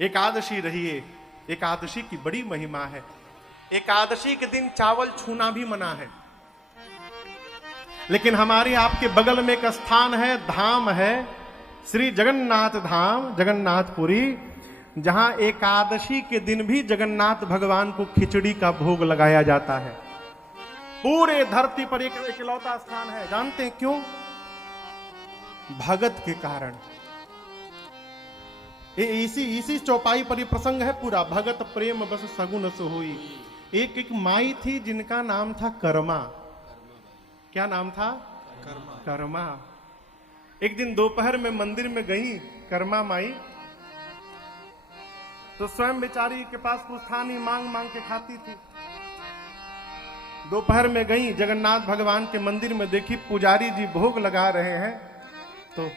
एकादशी रही है, एकादशी की बड़ी महिमा है। एकादशी के दिन चावल छूना भी मना है। लेकिन हमारे आपके बगल में एक स्थान है, धाम है, श्री जगन्नाथ धाम, जगन्नाथपुरी, जहां एकादशी के दिन भी जगन्नाथ भगवान को खिचड़ी का भोग लगाया जाता है। पूरे धरती पर एक इकलौता स्थान है। जानते हैं क्यों? भगत के कारण। इसी चौपाई पर प्रसंग है पूरा। भगत प्रेम बस सगुन सो हुई। एक माई थी जिनका नाम था कर्मा। क्या नाम था? कर्मा। एक दिन दोपहर में मंदिर में गई कर्मा माई, तो स्वयं बेचारी के पास कुछ था नहीं, मांग मांग के खाती थी। दोपहर में गई जगन्नाथ भगवान के मंदिर में, देखी पुजारी जी भोग लगा रहे हैं। तो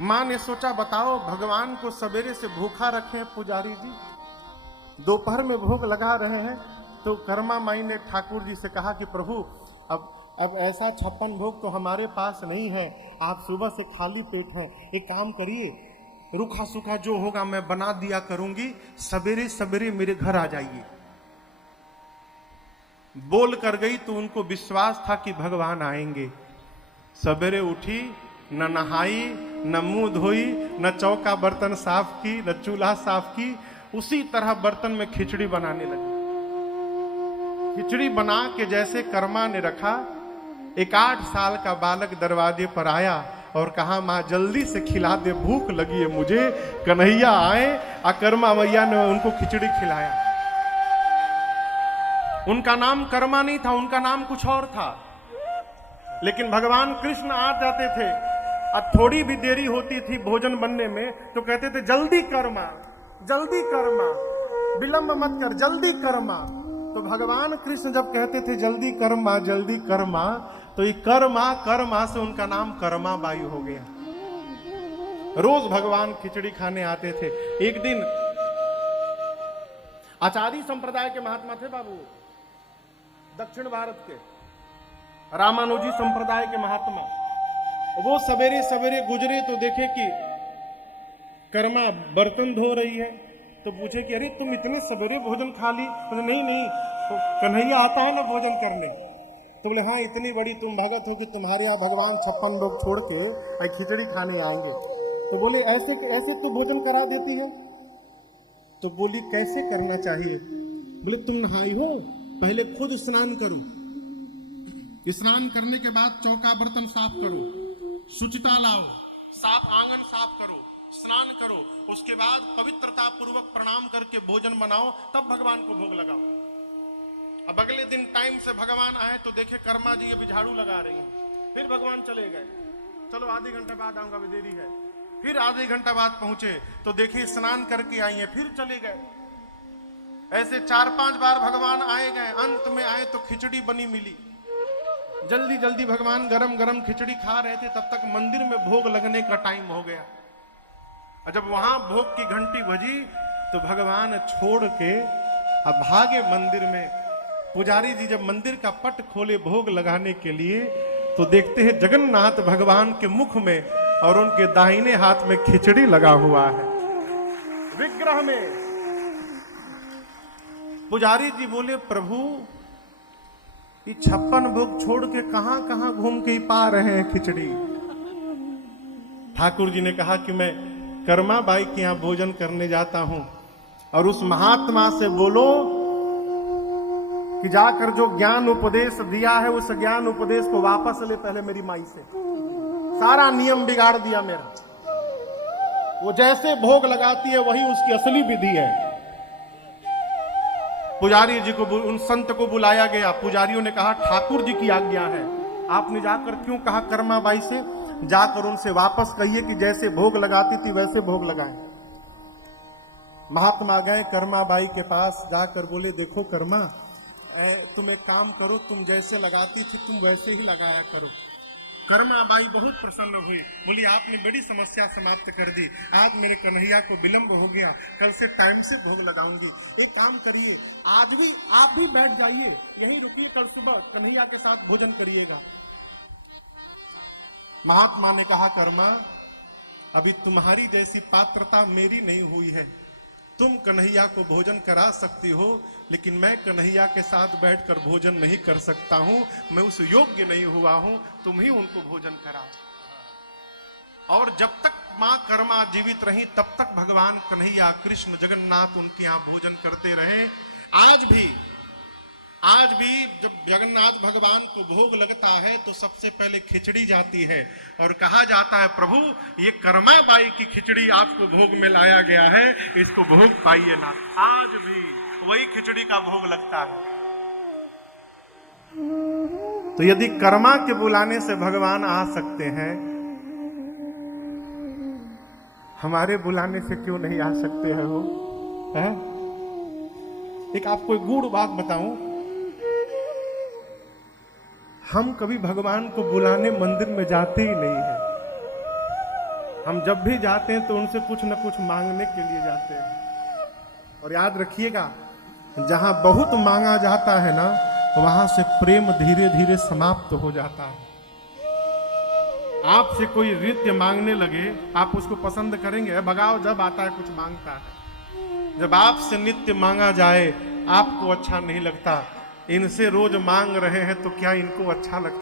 मां ने सोचा बताओ भगवान को सवेरे से भूखा रखे पुजारी जी, दोपहर में भोग लगा रहे हैं। तो कर्मा माई ने ठाकुर जी से कहा कि प्रभु अब ऐसा 56 भोग तो हमारे पास नहीं है, आप सुबह से खाली पेट हैं, एक काम करिए, रूखा सूखा जो होगा मैं बना दिया करूंगी, सवेरे सवेरे मेरे घर आ जाइए। बोल कर गई तो उनको विश्वास था कि भगवान आएंगे। सवेरे उठी, न नहाई, न मुंह धोई, न चौका बर्तन साफ की, न चूल्हा साफ की, उसी तरह बर्तन में खिचड़ी बनाने लगी। खिचड़ी बना के जैसे कर्मा ने रखा, एक 8 साल का बालक दरवाजे पर आया और कहा मां जल्दी से खिला दे, भूख लगी है मुझे। कन्हैया आए, कर्मा मैया ने उनको खिचड़ी खिलाया। उनका नाम कर्मा नहीं था, उनका नाम कुछ और था। लेकिन भगवान कृष्ण आ जाते थे और थोड़ी भी देरी होती थी भोजन बनने में तो कहते थे जल्दी कर्मा, जल्दी कर्मा, विलंब मत कर, जल्दी कर्मा। तो भगवान कृष्ण जब कहते थे जल्दी कर्मा, जल्दी कर्मा, तो ये कर्मा से उनका नाम कर्मा बाई हो गया। रोज भगवान खिचड़ी खाने आते थे। एक दिन आचार्य संप्रदाय के महात्मा थे बाबू, दक्षिण भारत के रामानुजी संप्रदाय के महात्मा, वो सवेरे सवेरे गुजरे तो देखे कि कर्मा बर्तन धो रही है। तो पूछे कि अरे तुम इतने सवेरे भोजन खा ली? तो नहीं, तो कन्हैया आता है ना भोजन करने। तो बोले हाँ, इतनी बड़ी तुम भगत हो कि तुम्हारे यहाँ भगवान 56 लोग छोड़ के खिचड़ी खाने आएंगे। तो बोले ऐसे तो भोजन करा देती है? तो बोली कैसे करना चाहिए? बोले तुम नहाई हो, पहले खुद स्नान करो, स्नान करने के बाद चौका बर्तन साफ करो, शुचिता लाओ, साफ आंगन साफ करो, स्नान करो, उसके बाद पवित्रता पूर्वक प्रणाम करके भोजन बनाओ, तब भगवान को भोग लगाओ। अब अगले दिन टाइम से भगवान आए तो देखे कर्मा जी अभी झाड़ू लगा रही हैं। फिर भगवान चले गए, चलो आधे घंटे बाद आऊंगा, अभी देरी है। फिर आधे घंटे बाद पहुंचे तो देखे स्नान करके आई हैं, फिर चले गए। ऐसे 4-5 बार भगवान आए गए। अंत में आए तो खिचड़ी बनी मिली। जल्दी जल्दी भगवान गरम गरम खिचड़ी खा रहे थे, तब तक मंदिर में भोग लगने का टाइम हो गया। जब वहां भोग की घंटी बजी तो भगवान छोड़ के अब भागे मंदिर में। पुजारी जी जब मंदिर का पट खोले भोग लगाने के लिए तो देखते हैं जगन्नाथ भगवान के मुख में और उनके दाहिने हाथ में खिचड़ी लगा हुआ है विग्रह में। पुजारी जी बोले प्रभु ये 56 भोग छोड़ के कहां कहां घूम के पा रहे हैं खिचड़ी? ठाकुर जी ने कहा कि मैं कर्मा बाई के यहां भोजन करने जाता हूं और उस महात्मा से बोलो कि जाकर जो ज्ञान उपदेश दिया है उस ज्ञान उपदेश को वापस ले पहले मेरी माई से। सारा नियम बिगाड़ दिया मेरा। वो जैसे भोग लगाती है वही उसकी असली विधि है। पुजारी जी को, उन संत को बुलाया गया। पुजारियों ने कहा ठाकुर जी की आज्ञा है। आपने जाकर क्यों कहा कर्मा बाई से? जाकर उनसे वापस कहिए कि जैसे भोग लगाती थी वैसे भोग लगाए। महात्मा गए कर्मा बाई के पास, जाकर बोले देखो कर्मा, तुम एक काम करो, तुम जैसे लगाती थी तुम वैसे ही लगाया करो। कर्मा बाई बहुत प्रसन्न हुई, बोली आपने बड़ी समस्या समाप्त कर दी। आज मेरे कन्हैया को विलंब हो गया, कल से टाइम से भोग लगाऊंगी। एक काम करिए, आज भी आप भी बैठ जाइए, यहीं रुकिए, कल सुबह कन्हैया के साथ भोजन करिएगा। महात्मा ने कहा कर्मा अभी तुम्हारी जैसी पात्रता मेरी नहीं हुई है। तुम कन्हैया को भोजन करा सकती हो, लेकिन मैं कन्हैया के साथ बैठकर भोजन नहीं कर सकता हूं। मैं उस योग्य नहीं हुआ हूं, तुम ही उनको भोजन कराओ। और जब तक मां कर्मा जीवित रही तब तक भगवान कन्हैया कृष्ण जगन्नाथ उनके यहां भोजन करते रहे। आज भी जब जगन्नाथ भगवान को भोग लगता है तो सबसे पहले खिचड़ी जाती है और कहा जाता है, प्रभु ये कर्मा बाई की खिचड़ी आपको भोग में लाया गया है, इसको भोग पाइए ना। आज भी वही खिचड़ी का भोग लगता है। तो यदि कर्मा के बुलाने से भगवान आ सकते हैं, हमारे बुलाने से क्यों नहीं आ सकते हैं वो? है? एक आपको एक गूढ़ बात बताऊं, हम कभी भगवान को बुलाने मंदिर में जाते ही नहीं है। हम जब भी जाते हैं तो उनसे कुछ न कुछ मांगने के लिए जाते हैं। और याद रखिएगा, जहां बहुत मांगा जाता है ना, वहां से प्रेम धीरे धीरे समाप्त हो जाता है। आपसे कोई नृत्य मांगने लगे, आप उसको पसंद करेंगे? भगाओ, जब आता है कुछ मांगता है। जब आपसे नित्य मांगा जाए आपको अच्छा नहीं लगता। इनसे रोज मांग रहे हैं तो क्या इनको अच्छा लगता?